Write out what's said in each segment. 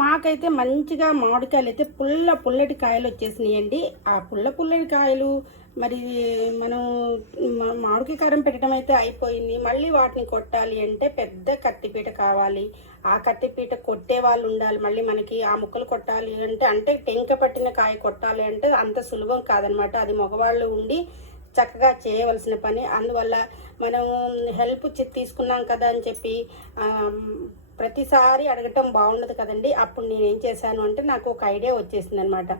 మాకైతే మంచిగా మామిడికాయలు అయితే పుల్లటి కాయలు వచ్చేసినాయండి. ఆ పుల్లటి కాయలు మరి మనం మామిడికాయ కారం పెట్టడం అయితే అయిపోయింది. మళ్ళీ వాటిని కొట్టాలి అంటే పెద్ద కత్తిపీట కావాలి. ఆ కత్తిపీట కొట్టే వాళ్ళు ఉండాలి. మళ్ళీ మనకి ఆ ముక్కలు కొట్టాలి అంటే టెంక పట్టిన కాయ కొట్టాలి అంటే అంత సులభం కాదనమాట. అది మగవాళ్ళు ఉండి చక్కగా చేయవలసిన పని. అందువల్ల మనం హెల్ప్ తీసుకున్నాం కదా అని చెప్పి ప్రతిసారి అడగటం బాగుండదు కదండి. అప్పుడు నేనేం చేశాను అంటే నాకు ఒక ఐడియా వచ్చేసింది అనమాట.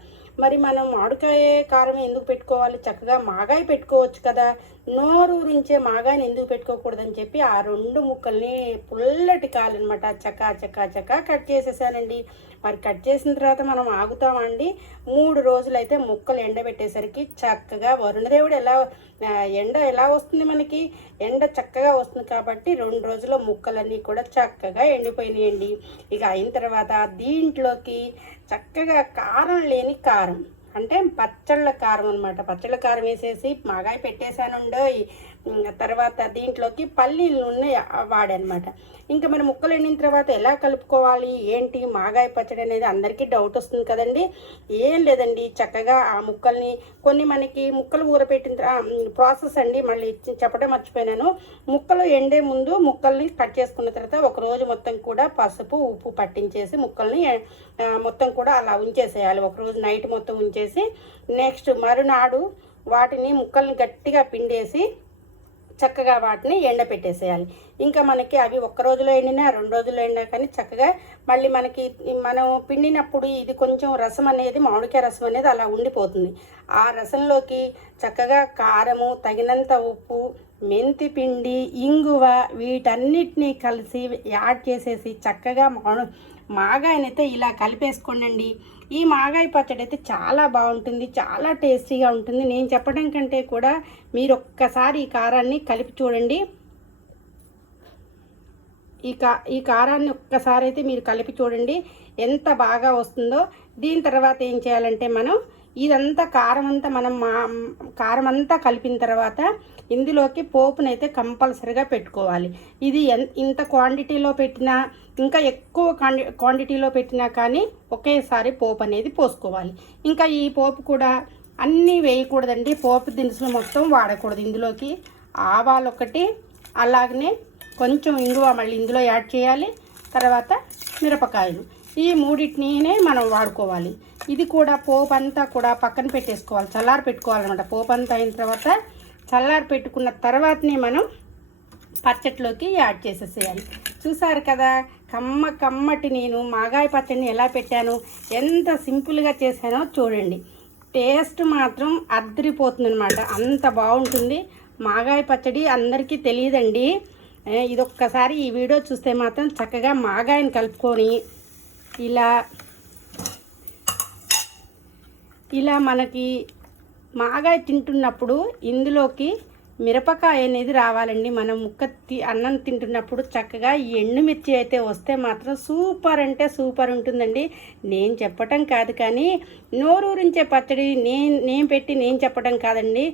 మరి మనం మామిడికాయ కారం ఎందుకు పెట్టుకోవాలి, చక్కగా మాగాయ పెట్టుకోవచ్చు కదా, నోరూరించే మాగాయని ఎందుకు పెట్టుకోకూడదని చెప్పి ఆ 2 ముక్కల్ని పుల్లటి కాయలన్నమాట చకా కట్ చేసేసానండి. మరి కట్ చేసిన తర్వాత మనం ఆగుతామండి. 3 రోజులైతే ముక్కలు ఎండబెట్టేసరికి చక్కగా వరుణదేవుడు ఎండ ఎలా వస్తుంది, మనకి ఎండ చక్కగా వస్తుంది కాబట్టి 2 రోజుల్లో ముక్కలన్నీ కూడా చక్కగా ఎండిపోయినాయండి. ఇక అయిన తర్వాత దీంట్లోకి చక్కగా కారం లేని కారం అంటే పచ్చళ్ళ కారం అనమాట. పచ్చళ్ళ కారం వేసేసి మాగాయ పెట్టేశానుండో. తర్వాత దీంట్లోకి పల్లీల నూనె వాడనమాట. ఇంకా మన ముక్కలు ఎండిన తర్వాత ఎలా కలుపుకోవాలి ఏంటి మాగాయ పచ్చడి అనేది అందరికీ డౌట్ వస్తుంది కదండి. ఏం లేదండి, చక్కగా ఆ ముక్కల్ని కొన్ని మనకి ముక్కలు ఊరపెట్టిన ప్రాసెస్ అండి, మళ్ళీ చెప్పడం మర్చిపోయినాను. ముక్కలు ఎండే ముందు ముక్కల్ని కట్ చేసుకున్న తర్వాత ఒక రోజు మొత్తం కూడా పసుపు ఉప్పు పట్టించేసి ముక్కల్ని మొత్తం కూడా అలా ఉంచేసేయాలి. ఒకరోజు నైట్ మొత్తం ఉంచేసి నెక్స్ట్ మరునాడు వాటిని ముక్కల్ని గట్టిగా పిండేసి చక్కగా వాటిని ఎండపెట్టేసేయాలి. ఇంకా మనకి అవి 1 రోజులో ఎండినా 2 రోజుల్లో ఎండినా కానీ చక్కగా మళ్ళీ మనం పిండినప్పుడు ఇది కొంచెం రసం అనేది, మామిడికాయ రసం అనేది అలా ఉండిపోతుంది. ఆ రసంలోకి చక్కగా కారము, తగినంత ఉప్పు, మెంతి పిండి, ఇంగువ వీటన్నిటినీ కలిసి యాడ్ చేసేసి చక్కగా మాగాయనైతే ఇలా కలిపేసుకోండి. ఈ మాగాయ పచ్చడి అయితే చాలా బాగుంటుంది, చాలా టేస్టీగా ఉంటుంది. నేను చెప్పడం కంటే కూడా మీరు ఒక్కసారి ఈ కారాన్ని కలిపి చూడండి. ఈ కారాన్ని ఒక్కసారి అయితే మీరు కలిపి చూడండి ఎంత బాగా వస్తుందో. దీని తర్వాత ఏం చేయాలంటే మనం ఇదంతా కారం అంతా కలిపిన తర్వాత ఇందులోకి పోపునైతే కంపల్సరిగా పెట్టుకోవాలి. ఇది ఇంత క్వాంటిటీలో పెట్టినా ఇంకా ఎక్కువ క్వాంటిటీలో పెట్టినా కానీ ఒకేసారి పోపు అనేది పోసుకోవాలి. ఇంకా ఈ పోపు కూడా అన్నీ వేయకూడదండి. పోపు దినుసులు మొత్తం వాడకూడదు. ఇందులోకి ఆవాలు ఒకటి, అలాగనే కొంచెం ఇంగువ మళ్ళీ ఇందులో యాడ్ చేయాలి. తర్వాత మిరపకాయలు, ఈ మూడింటినే మనం వాడుకోవాలి. ఇది కూడా పోపు అంతా కూడా పక్కన పెట్టేసుకోవాలి, చల్లారి పెట్టుకోవాలన్నమాట. పోపు అంతా అయిన తర్వాత చల్లారి పెట్టుకున్న తర్వాతనే మనం పచ్చట్లోకి యాడ్ చేసేసేయాలి. చూసారు కదా కమ్మటి నేను మాగాయ పచ్చడిని ఎలా పెట్టాను, ఎంత సింపుల్గా చేశానో చూడండి. టేస్ట్ మాత్రం అద్దరిపోతుంది అనమాట, అంత బాగుంటుంది. మాగాయ పచ్చడి అందరికీ తెలియదండి. ఇదొక్కసారి ఈ వీడియో చూస్తే మాత్రం చక్కగా మాగాయని కలుపుకొని ఇలా మనకి మాగాయ తింటున్నప్పుడు ఇందులోకి మిరపకాయ అనేది రావాలండి. మనం అన్నం తింటున్నప్పుడు చక్కగా ఈ ఎండుమిర్చి అయితే వస్తే మాత్రం సూపర్ అంటే సూపర్ ఉంటుందండి. నేను చెప్పటం కాదు కానీ నోరూరించే పచ్చడి నేను చెప్పటం కాదండి.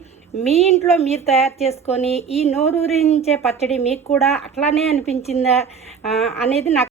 మీ ఇంట్లో మీరు తయారు చేసుకొని ఈ నోరూరించే పచ్చడి మీకు కూడా అట్లానే అనిపించిందా అనేది నాకు